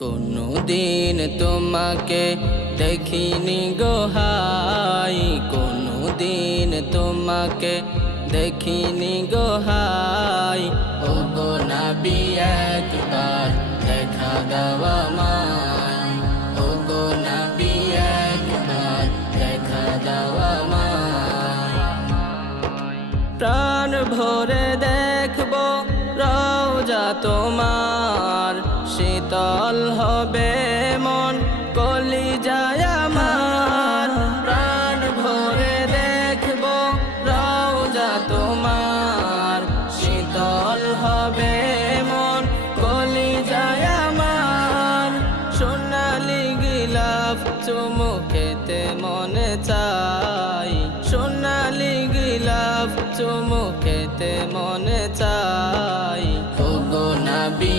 কোনদিন তোমাকে দেখিনি গো হাই, কোনদিন তোমাকে দেখিনি গো হাই। ও গো নবী একবার দেখা দাও আমায়, ও গো নবী একবার দেখা দাও আমায়। প্রাণ ভরে দেখবো রওজা তোমার, শীতল হবে মন কলিজায় আমার। প্রাণ ভরে দেখবো রওজা তোমার, শীতল হবে মন কলিজায় আমার। সোনালি গিলাফ চুমু খেতে মনে চাই, সোনালি গিলাফ চুমু খেতে মনে চাই। ও গো নবী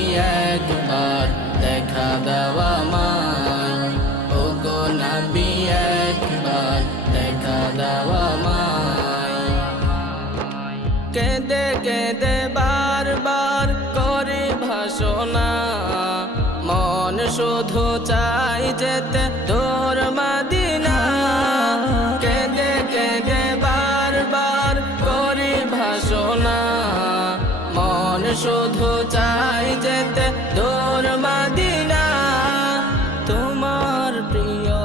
একবার দেখা দাও আমায়, ও গো নবী একবার দেখা দাও আমায়। কেঁদে কেঁদে বারবার করে ভাষণা, মন শুধু চাই যেতে তোর মদিনা। কেঁদে কেঁদে বারবার করে ভাষণা, মন শুধু চাই যেতে তোর মদিনা। তোমার প্রিয়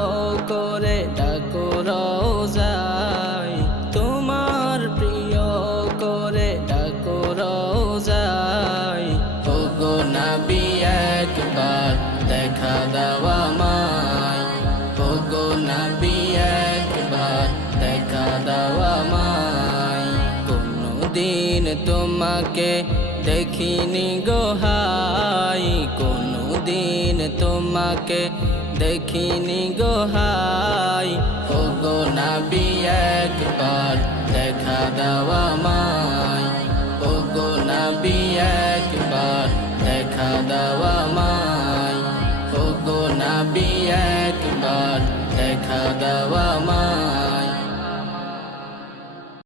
করে ডাকো রওজায়, তোমার প্রিয় করে ডাকো রওজায়। ও গো নবী একবার দেখা দাও আমায়, ও গো নবী একবার দেখা দাও আমায়। কোনদিন তোমাকে দেখিনি গো হাই, কোনদিন তোমাকে দেখিনি গো হাই। ও গো নবী একবার দেখা দাও আমায়, ও গো নবী একবার দেখা দাও আমায়, ও গো নবী একবার দেখা দাও আমায়।